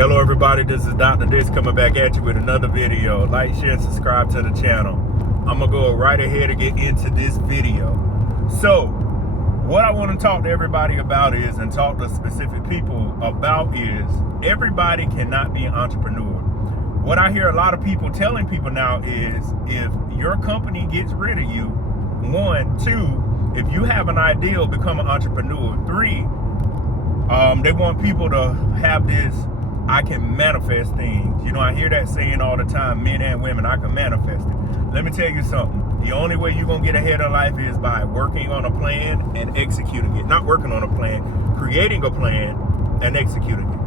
Hello everybody, this is Dr. Dish coming back at you with another video. Like, share, and subscribe to the channel. I'm going to go right ahead and get into this video. So, what I want to talk to everybody about is, and talk to specific people about is, everybody cannot be an entrepreneur. What I hear a lot of people telling people now is, if your company gets rid of you, 1, 2, if you have an idea, become an entrepreneur. 3, they want people to have this, I can manifest things. You know, I hear that saying all the time, men and women, I can manifest it. Let me tell you something. The only way you're going to get ahead in life is by working on a plan and executing it. Not working on a plan, creating a plan and executing it.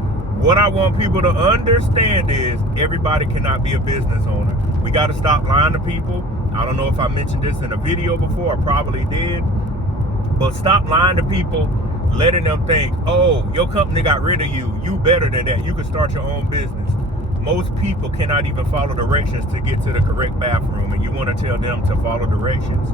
What I want people to understand is everybody cannot be a business owner. We got to stop lying to people. I don't know if I mentioned this in a video before, I probably did. But stop lying to people, letting them think, oh, your company got rid of you, you better than that, you can start your own business. Most people cannot even follow directions to get to the correct bathroom, and you want to tell them to follow directions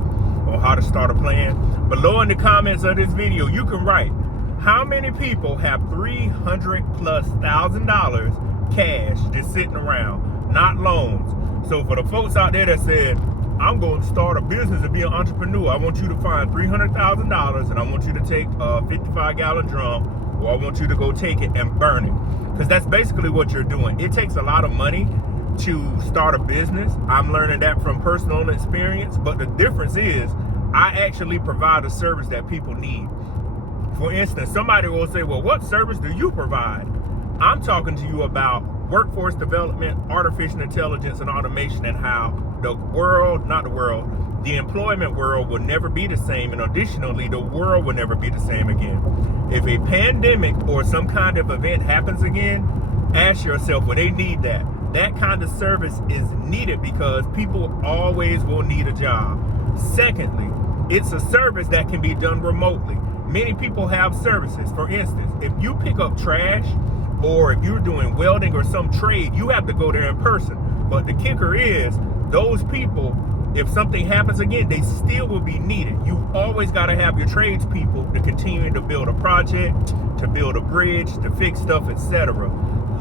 on how to start a plan. Below in the comments of this video, you can write, how many people have $300,000+ cash just sitting around, not loans? So for the folks out there that said, I'm going to start a business and be an entrepreneur, I want you to find $300,000 and I want you to take a 55-gallon drum, or I want you to go take it and burn it. Because that's basically what you're doing. It takes a lot of money to start a business. I'm learning that from personal experience, but the difference is I actually provide a service that people need. For instance, somebody will say, well, what service do you provide? I'm talking to you about workforce development, artificial intelligence, and automation, and how the employment world will never be the same, and additionally, the world will never be the same again. If a pandemic or some kind of event happens again, ask yourself, well, they need that. That kind of service is needed because people always will need a job. Secondly, it's a service that can be done remotely. Many people have services. For instance, if you pick up trash, or if you're doing welding or some trade, you have to go there in person. But the kicker is, those people, if something happens again, they still will be needed. You always got to have your tradespeople to continue to build a project, to build a bridge, to fix stuff, etc.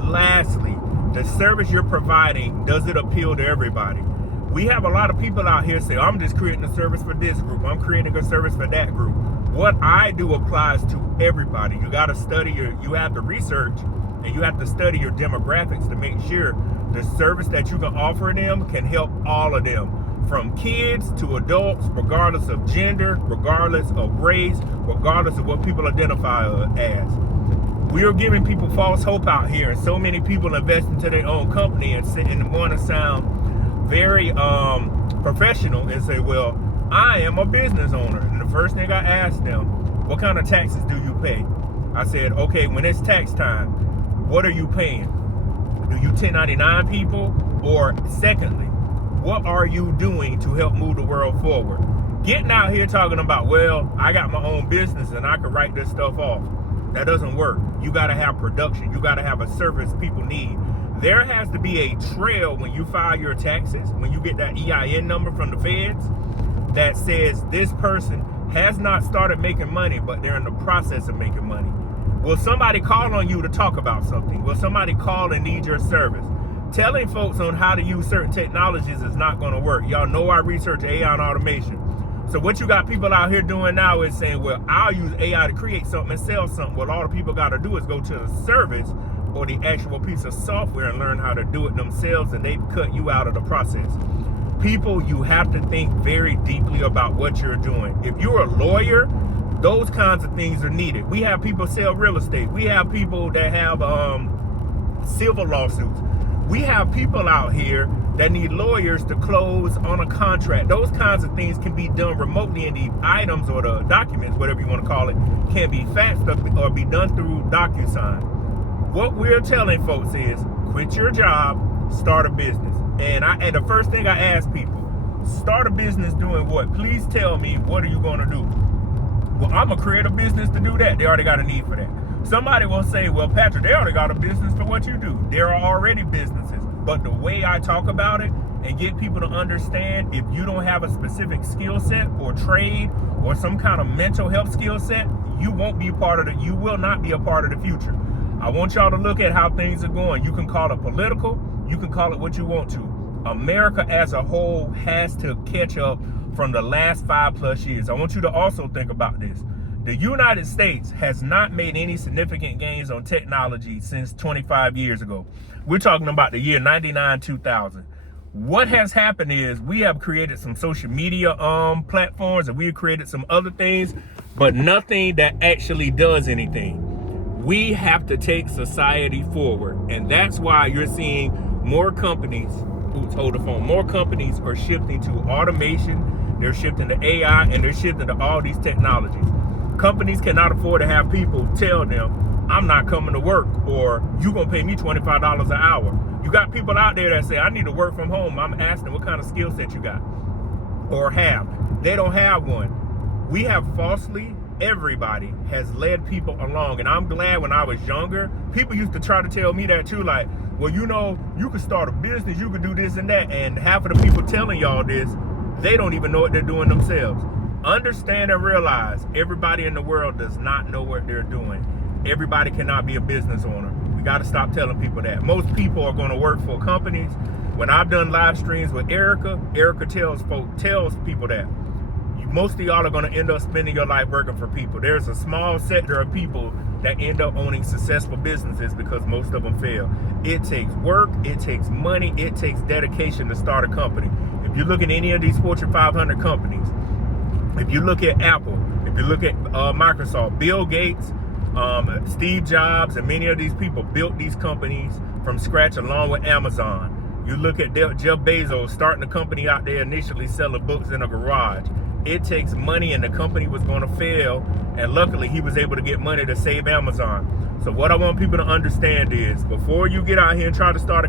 Lastly, the service you're providing, does it appeal to everybody? We have a lot of people out here say, I'm just creating a service for this group, I'm creating a service for that group. What I do applies to everybody. You got to study you have to research, and you have to study your demographics to make sure the service that you can offer them can help all of them, from kids to adults, regardless of gender, regardless of race, regardless of what people identify as. We are giving people false hope out here, and so many people invest into their own company and want to sound very professional and say, well, I am a business owner. And the first thing I asked them, what kind of taxes do you pay? I said, okay, when it's tax time, what are you paying? Do you 1099 people? Or secondly, what are you doing to help move the world forward? Getting out here talking about, well, I got my own business and I can write this stuff off. That doesn't work. You got to have production. You got to have a service people need. There has to be a trail when you file your taxes, when you get that EIN number from the feds that says this person has not started making money, but they're in the process of making money. Will somebody call on you to talk about something? Will somebody call and need your service? Telling folks on how to use certain technologies is not going to work. Y'all know I research AI and automation. So what you got people out here doing now is saying, well, I'll use AI to create something and sell something. Well, all the people got to do is go to the service or the actual piece of software and learn how to do it themselves, and they cut you out of the process. People, you have to think very deeply about what you're doing. If you're a lawyer, those kinds of things are needed. We have people sell real estate. We have people that have civil lawsuits. We have people out here that need lawyers to close on a contract. Those kinds of things can be done remotely, and the items or the documents, whatever you want to call it, can be faxed up or be done through DocuSign. What we're telling folks is, quit your job, start a business. And the first thing I ask people, start a business doing what? Please tell me, what are you going to do? Well, I'm going to create a business to do that. They already got a need for that. Somebody will say, well, Patrick, they already got a business for what you do. There are already businesses. But the way I talk about it and get people to understand, if you don't have a specific skill set or trade or some kind of mental health skill set, you won't be a part of it. You will not be a part of the future. I want y'all to look at how things are going. You can call it political. You can call it what you want to. America as a whole has to catch up from the last 5+ years. I want you to also think about this. The United States has not made any significant gains on technology since 25 years ago. We're talking about the year 99, 2000. What has happened is we have created some social media platforms, and we have created some other things, but nothing that actually does anything. We have to take society forward, and that's why you're seeing more companies, hold the phone, more companies are shifting to automation, they're shifting to AI, and they're shifting to all these technologies. Companies cannot afford to have people tell them, I'm not coming to work, or you gonna pay me $25 an hour. You got people out there that say, I need to work from home. I'm asking what kind of skill set you got or have. They don't have one. We have falsely, everybody has led people along. And I'm glad when I was younger, people used to try to tell me that too. Like, well, you know, you could start a business, you could do this and that. And half of the people telling y'all this, they don't even know what they're doing themselves. Understand and realize everybody in the world does not know what they're doing. Everybody cannot be a business owner. We got to stop telling people that. Most people are going to work for companies. When I've done live streams with Erica tells people that most of y'all are going to end up spending your life working for people. There's a small sector of people that end up owning successful businesses because most of them fail. It takes work, it takes money, it takes dedication to start a company. If you look at any of these Fortune 500 companies, if you look at Apple, if you look at Microsoft, Bill Gates, Steve Jobs, and many of these people built these companies from scratch along with Amazon. You look at Jeff Bezos starting a company out there initially selling books in a garage. It takes money, and the company was going to fail, and luckily he was able to get money to save Amazon. So what I want people to understand is, before you get out here and try to start a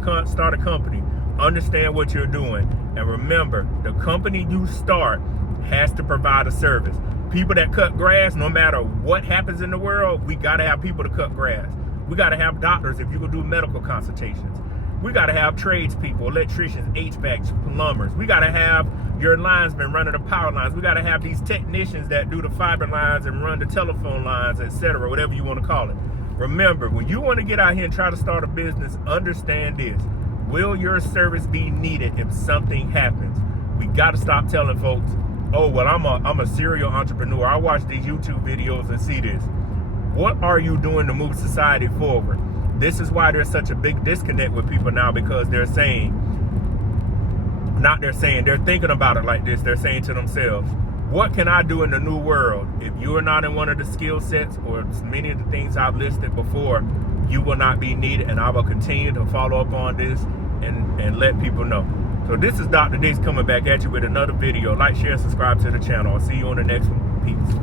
company, understand what you're doing. And remember, the company you start has to provide a service. People that cut grass, no matter what happens in the world, we got to have people to cut grass. We got to have doctors if you can do medical consultations. We got to have tradespeople, electricians, HVACs, plumbers. We got to have your linesmen running the power lines. We got to have these technicians that do the fiber lines and run the telephone lines, etc., whatever you want to call it. Remember, when you want to get out here and try to start a business, understand this. Will your service be needed if something happens? We got to stop telling folks, oh, well, I'm a serial entrepreneur. I watch these YouTube videos and see this. What are you doing to move society forward? This is why there's such a big disconnect with people now, because they're thinking about it like this. They're saying to themselves, what can I do in the new world? If you are not in one of the skill sets or many of the things I've listed before, you will not be needed. And I will continue to follow up on this and let people know. So this is Dr. Dix coming back at you with another video. Like, share, subscribe to the channel. I'll see you on the next one. Peace.